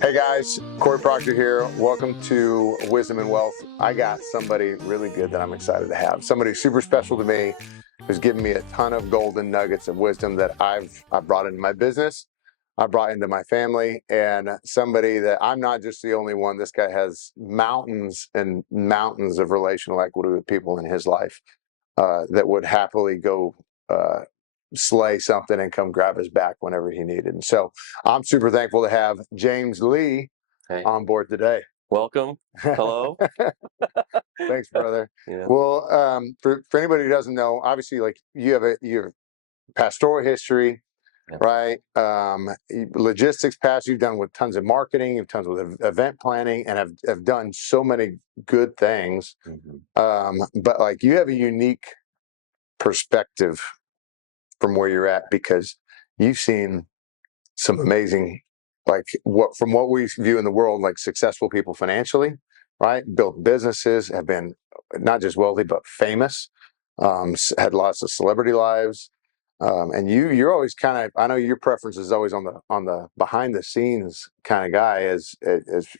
Hey guys, Cory Procter here. Welcome to Wisdom and Wealth. I got somebody really good that I'm excited to have. Somebody super special to me who's given me a ton of golden nuggets of wisdom that I brought into my business, I brought into my family, and somebody that I'm not just the only one. This guy has mountains and mountains of relational equity with people in his life that would happily go uh, slay something and come grab his back whenever he needed. And so I'm super thankful to have James Lee Hey, on board today. welcome. Hello. Thanks, brother. Yeah. Well, for anybody who doesn't know, obviously, like you have pastoral history, Yeah. right? Logistics past, you've done with tons of marketing, you've tons with event planning, and have done so many good things. But like you have a unique perspective from where you're at because you've seen some amazing, like what we view in the world, like successful people financially, right? Built businesses, have been not just wealthy but famous, had lots of celebrity lives, and you're always kind of. I know your preference is always on the behind the scenes kind of guy, as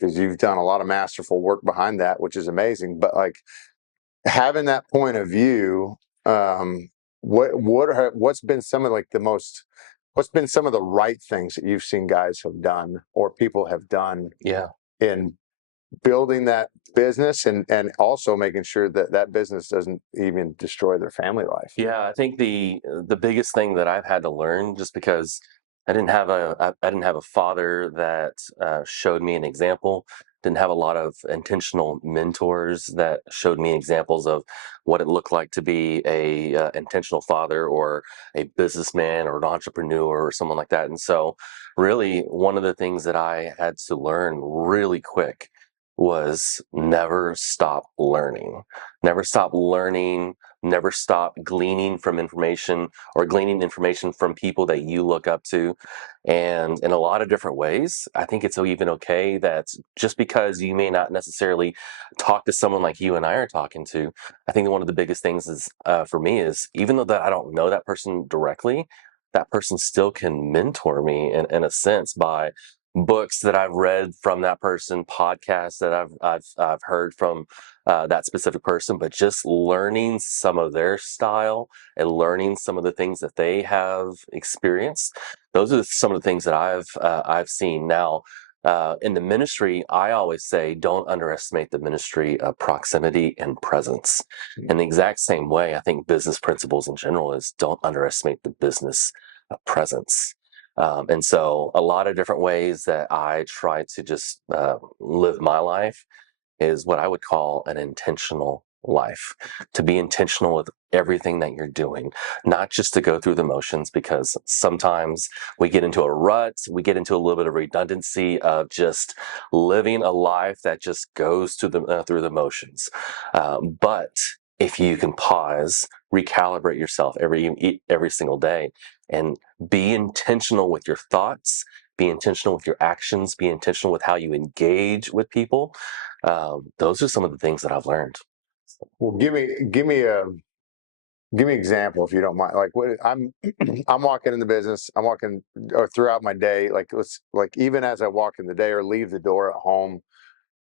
you've done a lot of masterful work behind that, which is amazing. But like having that point of view, um, what's been some of like the most what's been some of the right things that you've seen guys have done or people have done Yeah. in building that business and also making sure that that business doesn't even destroy their family life? Yeah. I think the biggest thing that I've had to learn, just because I didn't have a father that showed me an example. Didn't have a lot of intentional mentors that showed me examples of what it looked like to be a intentional father or a businessman or an entrepreneur or someone like that. And so, really, one of the things that I had to learn really quick was never stop learning. Never stop learning, never stop gleaning from information or gleaning information from people that you look up to. And in a lot of different ways, I think it's even okay that just because you may not necessarily talk to someone like you and I are talking to, I think one of the biggest things is for me is even though that I don't know that person directly, that person still can mentor me in a sense by books that I've read from that person, podcasts that I've heard from that specific person, but just learning some of their style and learning some of the things that they have experienced. Those are some of the things that I've seen. Now, in the ministry, I always say, don't underestimate the ministry of proximity and presence. In the exact same way, I think business principles in general is don't underestimate the business of presence. And so, a lot of different ways that I try to just live my life is what I would call an intentional life. To be intentional with everything that you're doing, not just to go through the motions, because sometimes we get into a rut, we get into a little bit of redundancy of just living a life that just goes through the motions. But if you can pause, recalibrate yourself every single day, and be intentional with your thoughts, be intentional with your actions, be intentional with how you engage with people. Those are some of the things that I've learned. Well, give me an example if you don't mind. Like what I'm walking in the business, I'm walking throughout my day. Like let's like even as I walk in the day or leave the door at home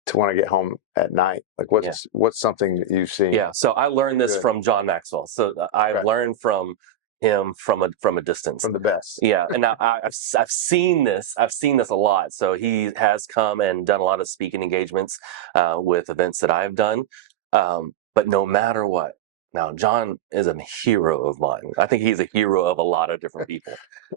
to when I get home at night. Like Yeah. what's something that you've seen? Yeah. So I learned this Good. from John Maxwell. So I've Okay. learned from him from a distance. From the best. Yeah, and now I've seen this. I've seen this a lot. So he has come and done a lot of speaking engagements with events that I've done. But no matter what, now John is a hero of mine. I think he's a hero of a lot of different people.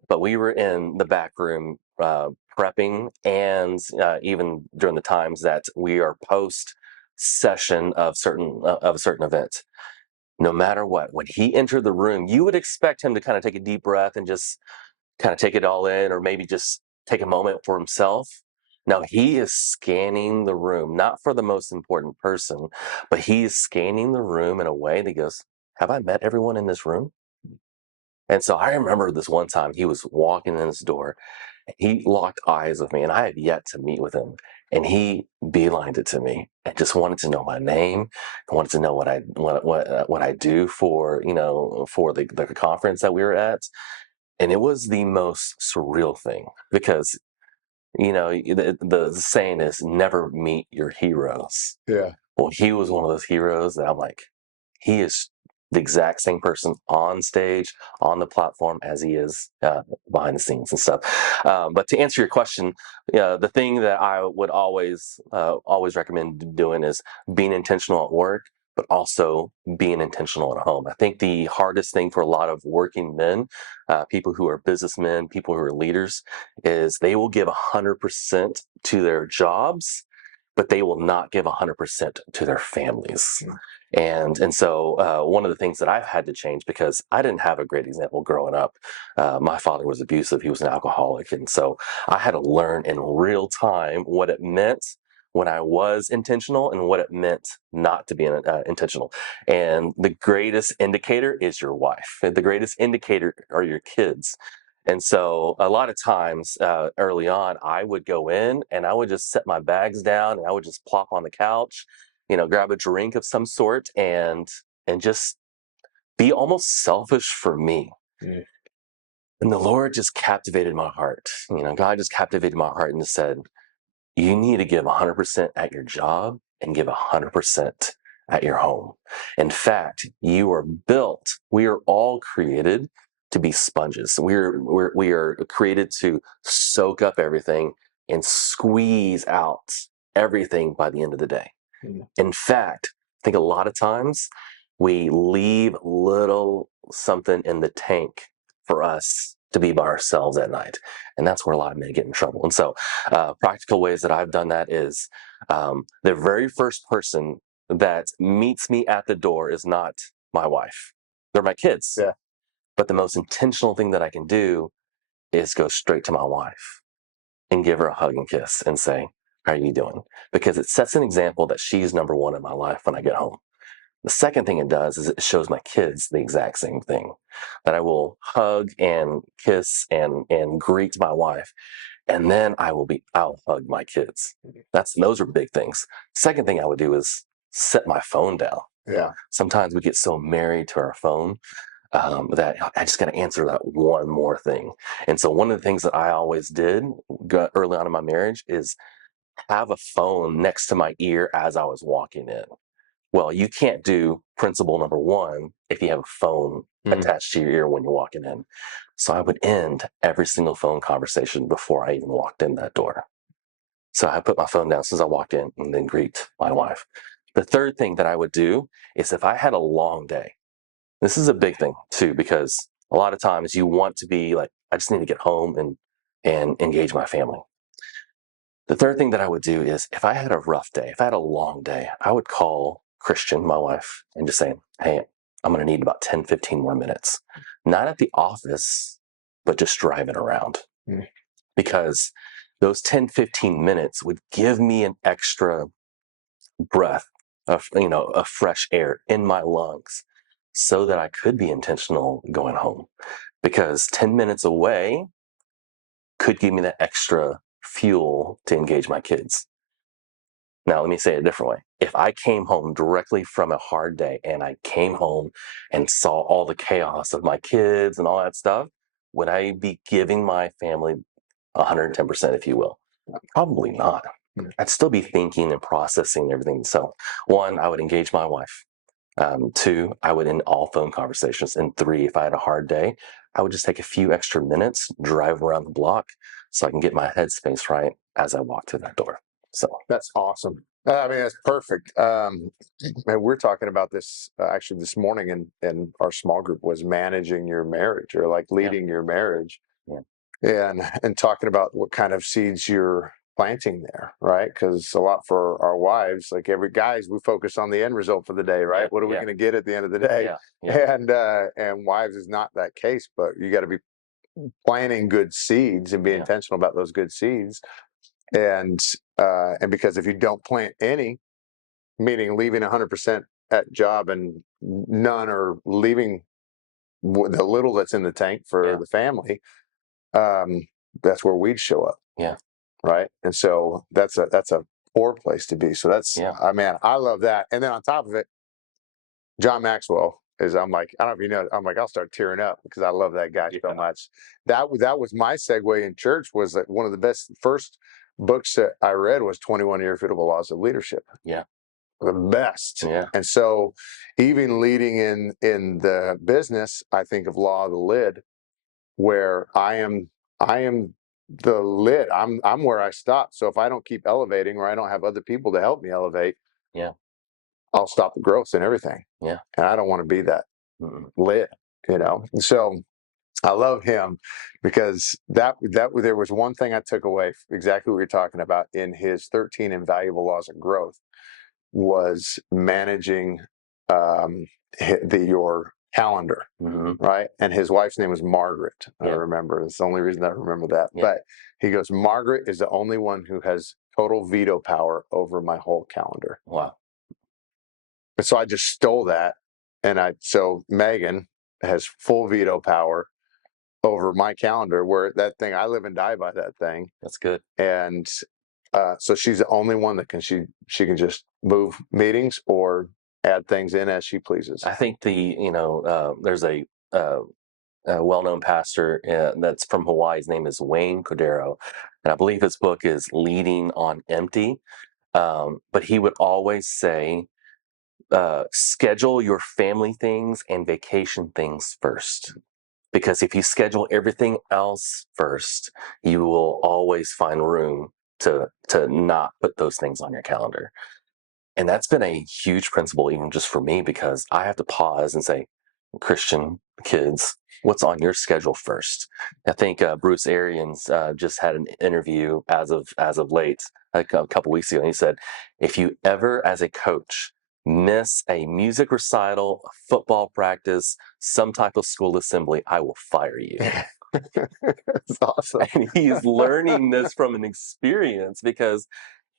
But we were in the back room prepping, and even during the times that we are post session of a certain event. No matter what, when he entered the room, you would expect him to kind of take a deep breath and just kind of take it all in, or maybe just take a moment for himself. Now he is scanning the room, not for the most important person, but he is scanning the room in a way that goes, have I met everyone in this room? And so I remember this one time he was walking in his door, he locked eyes with me, and I had yet to meet with him. And he beelined it to me and just wanted to know my name, wanted to know what I do for for the conference that we were at. And it was the most surreal thing because the saying is never meet your heroes. Yeah. Well, he was one of those heroes that I'm like, he is the exact same person on stage, on the platform as he is behind the scenes and stuff. But to answer your question, the thing that I would always recommend doing is being intentional at work, but also being intentional at home. I think the hardest thing for a lot of working men, people who are businessmen, people who are leaders, is they will give 100% to their jobs, but they will not give 100% to their families. And so one of the things that I've had to change, because I didn't have a great example growing up. My father was abusive. He was an alcoholic. And so I had to learn in real time what it meant when I was intentional and what it meant not to be intentional. And the greatest indicator is your wife. The greatest indicator are your kids. And so a lot of times early on, I would go in and I would just set my bags down and I would just plop on the couch, grab a drink of some sort and just be almost selfish for me. Mm. And the Lord just captivated my heart. God just captivated my heart and just said, you need to give 100% at your job and give 100% at your home. In fact, we are all created to be sponges. We are created to soak up everything and squeeze out everything by the end of the day. Mm. In fact, I think a lot of times we leave little something in the tank for us to be by ourselves at night. And that's where a lot of men get in trouble. And so, practical ways that I've done that is the very first person that meets me at the door is not my wife, they're my kids. Yeah. But the most intentional thing that I can do is go straight to my wife and give her a hug and kiss and say, how are you doing? Because it sets an example that she's number one in my life when I get home. The second thing it does is it shows my kids the exact same thing, that I will hug and kiss and greet my wife, and then I'll hug my kids. Those are big things. Second thing I would do is set my phone down. Yeah. Sometimes we get so married to our phone that I just got to answer that one more thing. And so one of the things that I always did early on in my marriage is have a phone next to my ear as I was walking in. Well, you can't do principle number one if you have a phone attached to your ear when you're walking in. So I would end every single phone conversation before I even walked in that door. So I put my phone down as soon as I walked in and then greet my wife. The third thing that I would do is if I had a long day, this is a big thing too, because a lot of times you want to be like, I just need to get home and engage my family. The third thing that I would do is if I had a rough day, if I had a long day, I would call Christian, my wife, and just say, hey, I'm going to need about 10, 15 more minutes. Not at the office, but just driving around. Mm. Because those 10, 15 minutes would give me an extra breath of fresh air in my lungs so that I could be intentional going home. Because 10 minutes away could give me that extra fuel to engage my kids. Now, let me say it a different way. If I came home directly from a hard day and I came home and saw all the chaos of my kids and all that stuff, would I be giving my family 110%, if you will? Probably not. I'd still be thinking and processing everything. So, one, I would engage my wife. Two, I would end all phone conversations. And three, if I had a hard day, I would just take a few extra minutes, drive around the block so I can get my headspace right as I walk through that door. So That's awesome. I mean, that's perfect. And we're talking about this actually this morning in our small group was managing your marriage or like leading your marriage, and talking about what kind of seeds you're planting there, right? Because a lot for our wives, like every guys, we focus on the end result for the day, right? What are we going to get at the end of the day? And wives is not that case, but you got to be planting good seeds and be intentional about those good seeds. And because if you don't plant any, meaning leaving 100% at job and none, or leaving the little that's in the tank for the family, that's where weeds show up. Yeah. Right. And so that's a poor place to be. So that's, I mean, I love that. And then on top of it, John Maxwell, is I'm like, I don't know if you know, I'm like, I'll start tearing up because I love that guy so much. That was my segue in church. Was that one of the first books that I read was 21 Irrefutable Laws of Leadership. Yeah. The best. Yeah. And so even leading in the business, I think of Law of the Lid, where I am the lid. I'm where I stop. So if I don't keep elevating, or I don't have other people to help me elevate, Yeah. I'll stop the growth and everything. Yeah. And I don't want to be that lid, you know. So I love him because that there was one thing I took away, exactly what you're talking about, in his 13 invaluable laws of growth, was managing your calendar, right? And his wife's name was Margaret. I remember. It's the only reason I remember that. But he goes, Margaret is the only one who has total veto power over my whole calendar. Wow. And so I just stole that, and so Megan has full veto power over my calendar, where that thing, I live and die by that thing. That's good. And so she's the only one that she can just move meetings or add things in as she pleases. I think there's a well-known pastor that's from Hawaii. His name is Wayne Cordero, and I believe his book is Leading on Empty. But he would always say, schedule your family things and vacation things first. Because if you schedule everything else first, you will always find room to not put those things on your calendar. And that's been a huge principle, even just for me, because I have to pause and say, Christian kids, what's on your schedule first? I think Bruce Arians just had an interview as of late, a couple weeks ago, and he said, if you ever, as a coach, miss a music recital, a football practice, some type of school assembly, I will fire you. That's awesome. And he's learning this from an experience, because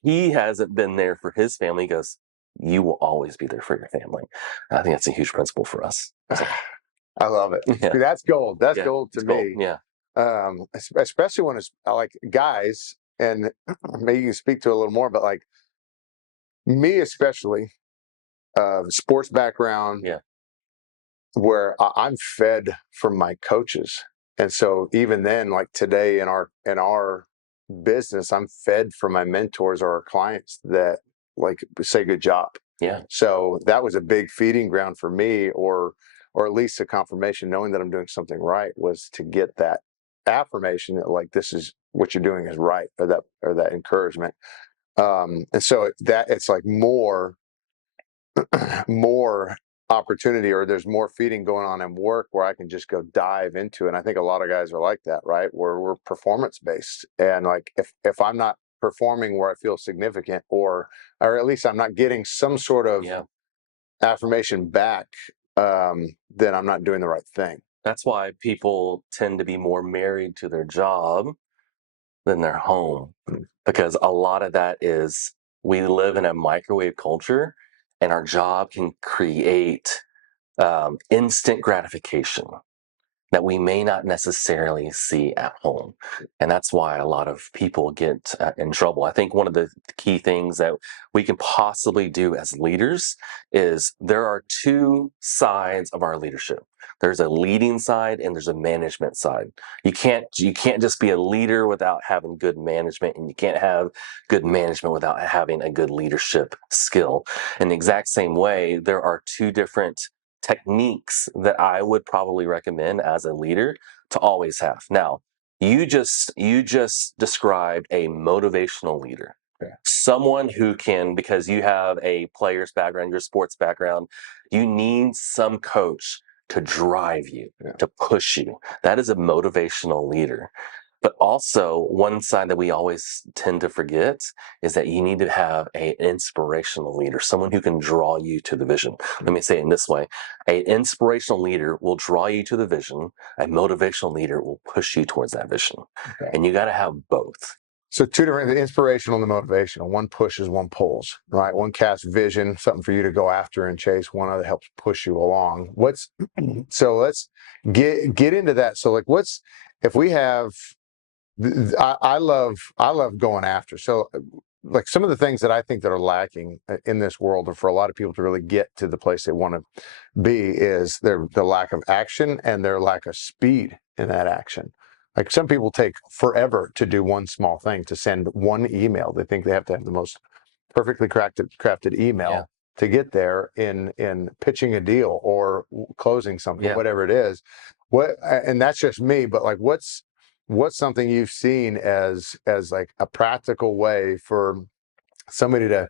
he hasn't been there for his family. He goes, you will always be there for your family. And I think that's a huge principle for us. So, I love it. Yeah. That's gold. That's gold to me. Yeah. Especially when it's like guys, and maybe you can speak to it a little more, but like me, especially, sports background, where I'm fed from my coaches. And so even then, like today in our business, I'm fed from my mentors or our clients that like say good job. Yeah. So that was a big feeding ground for me, or at least a confirmation, knowing that I'm doing something right, was to get that affirmation that like, this is what you're doing is right, or that encouragement. And so that it's like more opportunity, or there's more feeding going on in work where I can just go dive into it. And I think a lot of guys are like that, right? Where we're performance based, and like if I'm not performing where I feel significant, or at least I'm not getting some sort of affirmation back, then I'm not doing the right thing. That's why people tend to be more married to their job than their home, because a lot of that is, we live in a microwave culture, and our job can create instant gratification that we may not necessarily see at home. And that's why a lot of people get in trouble. I think one of the key things that we can possibly do as leaders is, there are two sides of our leadership. There's a leading side and there's a management side. You can't just be a leader without having good management, and you can't have good management without having a good leadership skill. In the exact same way, there are two different techniques that I would probably recommend as a leader to always have. Now, you just described a motivational leader. Someone who can, because you have a player's background, your sports background, you need some coach to drive you, to push you. That is a motivational leader. But also, one side that we always tend to forget is that you need to have an inspirational leader, someone who can draw you to the vision. Let me say it in this way. An inspirational leader will draw you to the vision. A motivational leader will push you towards that vision. And you got to have both. So two different, the inspirational and the motivational. One pushes, one pulls, right? One casts vision, something for you to go after and chase. One other helps push you along. So let's get into that. So like, if we have, I love going after. So like some of the things that I think that are lacking in this world, or for a lot of people to really get to the place they want to be, is the lack of action and their lack of speed in that action. Like some people take forever to do one small thing, to send one email. They think they have to have the most perfectly crafted email to get there in pitching a deal or closing something, whatever it is. And that's just me, but like what's something you've seen as like a practical way for somebody to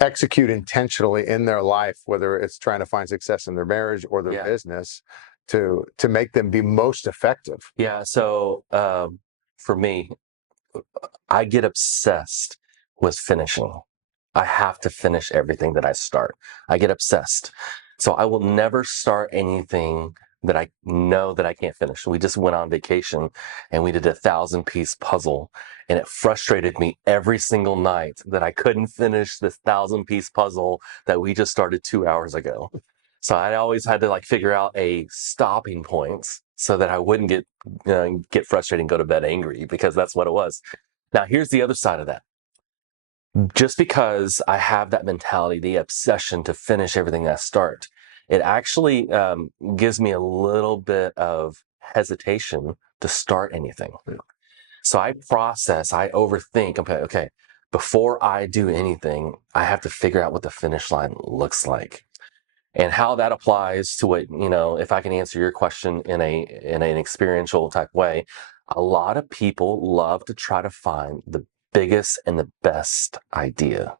execute intentionally in their life, whether it's trying to find success in their marriage or their business, to make them be most effective? Yeah. So for me, I get obsessed with finishing. I have to finish everything that I start. I get obsessed. So I will never start anything that I know that I can't finish. We just went on vacation and we did a 1,000-piece puzzle, and it frustrated me every single night that I couldn't finish this 1,000-piece puzzle that we just started 2 hours ago. So I always had to like figure out a stopping point so that I wouldn't get frustrated and go to bed angry, because that's what it was. Now, here's the other side of that. Just because I have that mentality, the obsession to finish everything I start, it actually gives me a little bit of hesitation to start anything. So I overthink. Okay, before I do anything, I have to figure out what the finish line looks like. And how that applies to what, if I can answer your question in an experiential type way, a lot of people love to try to find the biggest and the best idea,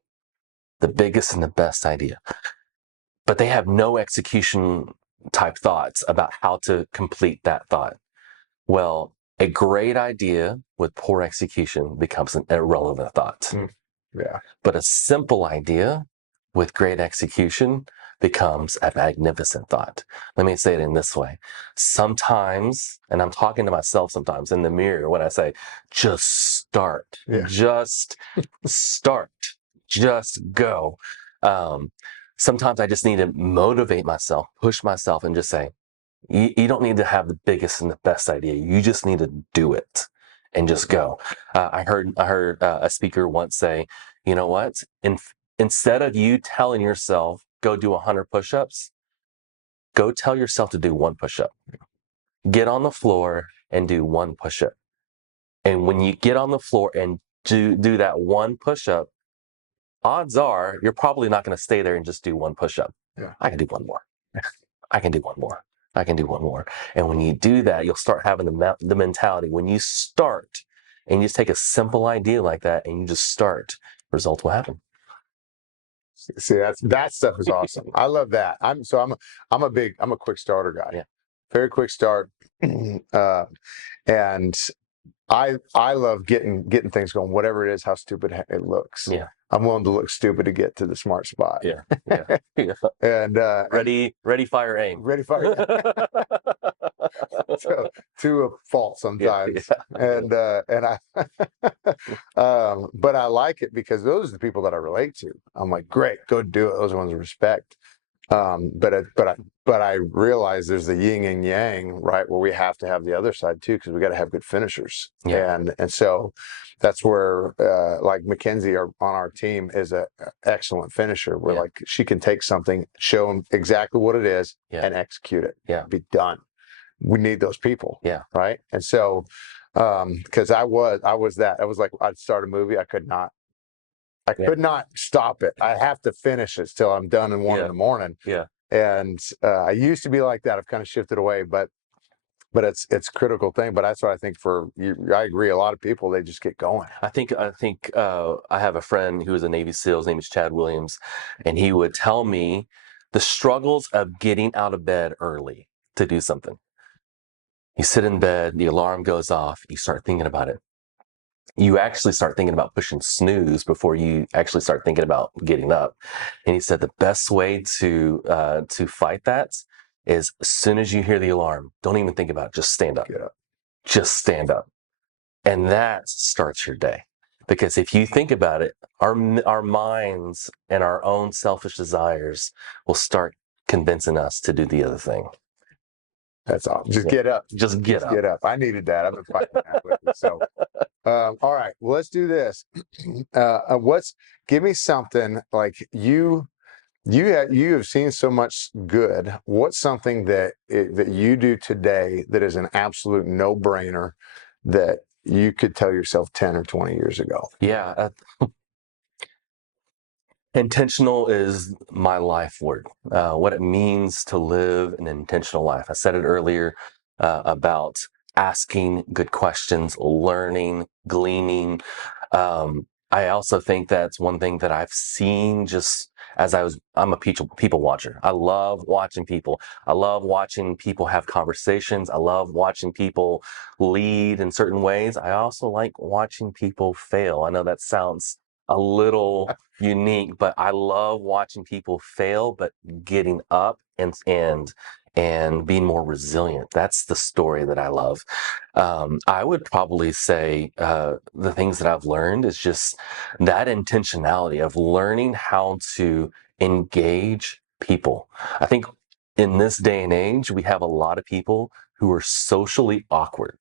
but they have no execution type thoughts about how to complete that thought. Well, a great idea with poor execution becomes an irrelevant thought. Yeah. But a simple idea with great execution becomes a magnificent thought. Let me say it in this way. Sometimes, and I'm talking to myself sometimes in the mirror when I say, just start, just start, just go. Sometimes I just need to motivate myself, push myself, and just say, you don't need to have the biggest and the best idea. You just need to do it and just go. I heard a speaker once say, you know what? Instead of you telling yourself, go do 100 push-ups, go tell yourself to do one push-up. Get on the floor and do one push-up. And when you get on the floor and do that one push-up, odds are you're probably not going to stay there and just do one push-up. I can do one more. I can do one more. I can do one more. And when you do that, you'll start having the mentality. When you start and you just take a simple idea like that and you just start, results will happen. See, that stuff is awesome. I love that. I'm a quick starter guy. Yeah. Very quick start. And I love getting things going, whatever it is, how stupid it looks. Yeah. I'm willing to look stupid to get to the smart spot. Yeah. And ready, fire, aim. Ready, fire. So, to a fault sometimes. And I but I like it because those are the people that I relate to. I'm like, great, go do it. Those are the ones I respect. But I realize there's the yin and yang, right, where we have to have the other side too, because we got to have good finishers. And so that's where like Mackenzie on our team is an excellent finisher. Where like she can take something, show them exactly what it is, and execute it. Be done. We need those people. Right. And so because I was like, I'd start a movie, I could not stop it. I have to finish it till I'm done in 1 in the morning. And I used to be like that. I've kind of shifted away, but it's a critical thing. But that's what I think for you. I agree. A lot of people, they just get going. I think I have a friend who was a Navy SEAL. His name is Chad Williams, and he would tell me the struggles of getting out of bed early to do something. You sit in bed, the alarm goes off, you start thinking about it. You actually start thinking about pushing snooze before you actually start thinking about getting up. And he said the best way to fight that is as soon as you hear the alarm, don't even think about it. Just stand up. Get up. Just stand up. And that starts your day. Because if you think about it, our minds and our own selfish desires will start convincing us to do the other thing. That's all. Just get up. Just get up. Get up. I needed that. I've been fighting that lately. So All right, well, let's do this. Give me something like you have seen so much good. What's something that you do today that is an absolute no brainer that you could tell yourself 10 or 20 years ago? Yeah, intentional is my life word. What it means to live an intentional life. I said it earlier about asking good questions, learning, gleaning. I also think that's one thing that I've seen just I'm a people watcher. I love watching people. I love watching people have conversations. I love watching people lead in certain ways. I also like watching people fail. I know that sounds a little unique, but I love watching people fail, but getting up and being more resilient. That's the story that I love. I would probably say the things that I've learned is just that intentionality of learning how to engage people. I think in this day and age, we have a lot of people who are socially awkward.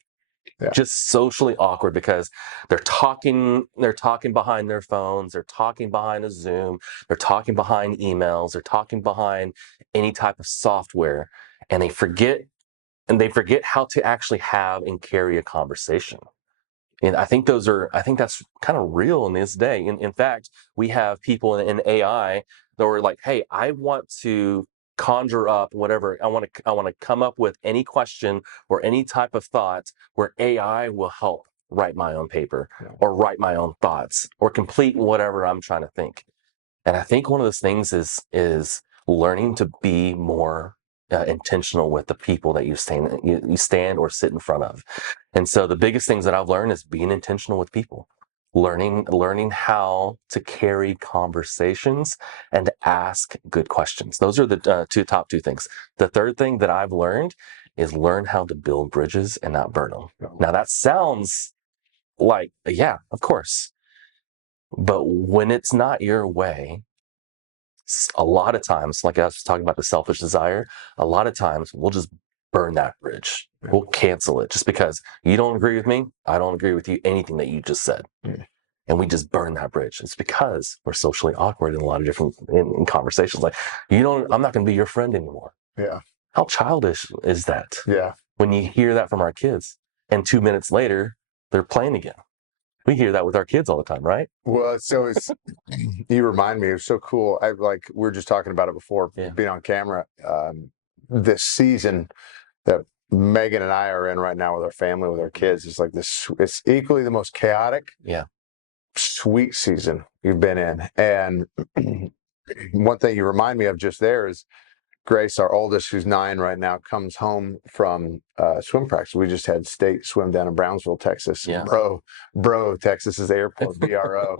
Yeah. Just socially awkward because they're talking behind their phones, they're talking behind a Zoom, they're talking behind emails, they're talking behind any type of software, and they forget how to actually have and carry a conversation. And I think that's kind of real in this day. In fact, we have people in AI that were like, hey, I want to conjure up whatever. I want to come up with any question or any type of thought where AI will help write my own paper or write my own thoughts or complete whatever I'm trying to think. And I think one of those things is learning to be more intentional with the people that you stand or sit in front of. And so the biggest things that I've learned is being intentional with people, learning how to carry conversations and to ask good questions. Those are the top two things. The third thing that I've learned is learn how to build bridges and not burn them. Now that sounds like, yeah, of course. But when it's not your way, a lot of times, like I was talking about the selfish desire, a lot of times we'll just burn that bridge. We'll cancel it just because you don't agree with me. I don't agree with you, anything that you just said. And we just burn that bridge. It's because we're socially awkward in a lot of different in conversations. Like, I'm not going to be your friend anymore. Yeah. How childish is that? Yeah. When you hear that from our kids and 2 minutes later, they're playing again. We hear that with our kids all the time, right? Well, so you remind me, it's so cool. We were just talking about it before being on camera. This season that Megan and I are in right now with our family, with our kids, is like this. It's equally the most chaotic, sweet season you've been in. And one thing you remind me of just there is Grace, our oldest, who's 9 right now, comes home from swim practice. We just had state swim down in Brownsville, Texas. Yeah. Bro, Texas is the airport, BRO.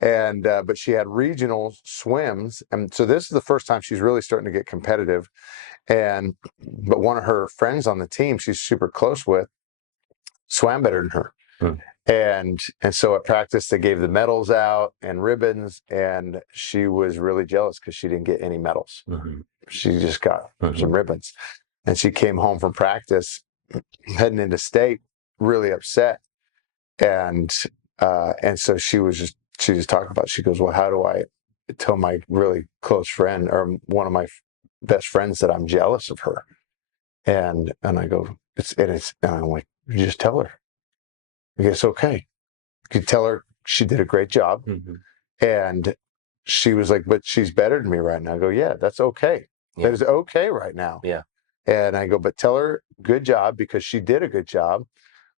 And but she had regional swims, and so this is the first time she's really starting to get competitive. But one of her friends on the team, she's super close with, swam better than her. And so at practice they gave the medals out and ribbons, and she was really jealous because she didn't get any medals. She just got some ribbons, and she came home from practice heading into state really upset. And so she just talked about, she goes, well, how do I tell my really close friend or one of my best friends that I'm jealous of her? And I go, and I'm like, you just tell her. I guess, okay. You could tell her she did a great job. And she was like, but she's better than me right now. I go, yeah, that's okay. That is okay right now. Yeah. And I go, but tell her good job because she did a good job.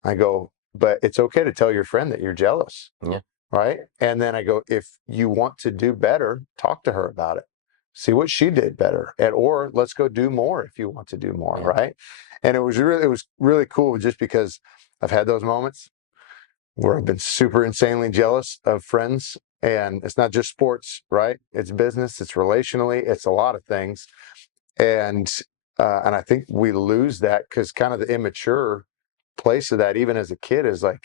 I go, but it's okay to tell your friend that you're jealous. Yeah. Right. And then I go, if you want to do better, talk to her about it. See what she did better. Or let's go do more if you want to do more. Right. And it was really cool just because I've had those moments where I've been super insanely jealous of friends. And it's not just sports, right? It's business, it's relationally, it's a lot of things. And I think we lose that because kind of the immature place of that, even as a kid, is like,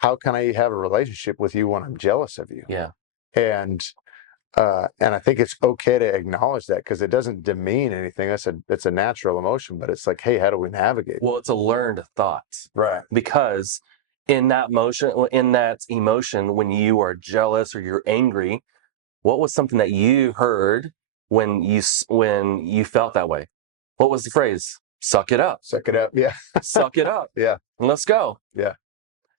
how can I have a relationship with you when I'm jealous of you? Yeah. And I think it's okay to acknowledge that because it doesn't demean anything. It's a natural emotion, but it's like, hey, how do we navigate? Well, it's a learned thought. Right. Because in that emotion, when you are jealous or you're angry, what was something that you heard when you felt that way? What was the phrase? Suck it up. Suck it up. Yeah. Suck it up. Yeah. And let's go. Yeah.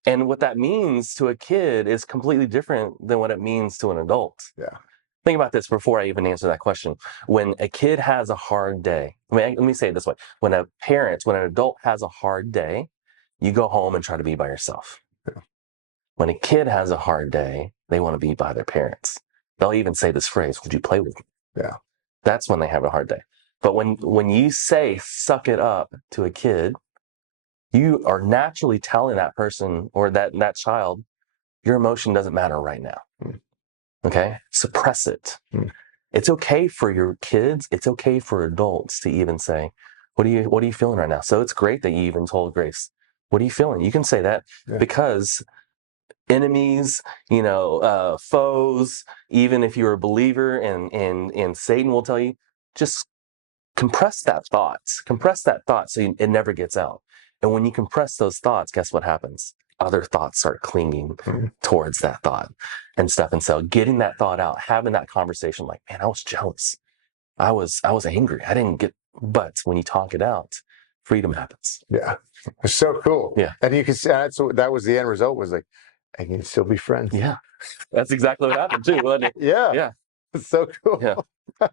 And what that means to a kid is completely different than what it means to an adult. Yeah. Think about this before I even answer that question. When a kid has a hard day, let me say it this way. When an adult has a hard day, you go home and try to be by yourself. Yeah. When a kid has a hard day, they want to be by their parents. They'll even say this phrase, would you play with me? Yeah. That's when they have a hard day. But when you say suck it up to a kid, you are naturally telling that person or that child, your emotion doesn't matter right now. Mm. Okay? Suppress it. Mm. It's okay for your kids. It's okay for adults to even say, what are you feeling right now? So it's great that you even told Grace, what are you feeling? You can say that because enemies, foes, even if you're a believer and Satan will tell you, just compress that thought so it never gets out. And when you compress those thoughts, guess what happens? Other thoughts start clinging towards that thought and stuff. And so getting that thought out, having that conversation, like, man, I was jealous. I was angry. I didn't get, but when you talk it out, freedom happens. Yeah. It's so cool. Yeah. And you can see that was the end result, was like, I can still be friends. Yeah. That's exactly what happened too, wasn't it? Yeah. Yeah. It's so cool. Yeah.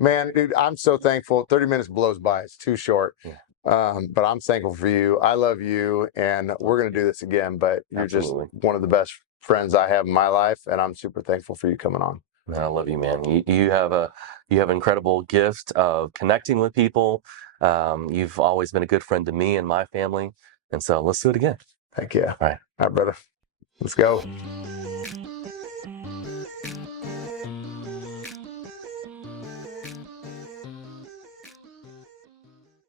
Man, dude, I'm so thankful. 30 minutes blows by. It's too short. Yeah. But I'm thankful for you. I love you, and we're going to do this again, but you're Absolutely. just one of the best friends I have in my life, and I'm super thankful for you coming on. Man, I love you, man. You have an incredible gift of connecting with people. You've always been a good friend to me and my family. And so let's do it again. Heck yeah. All right. All right, brother. Let's go.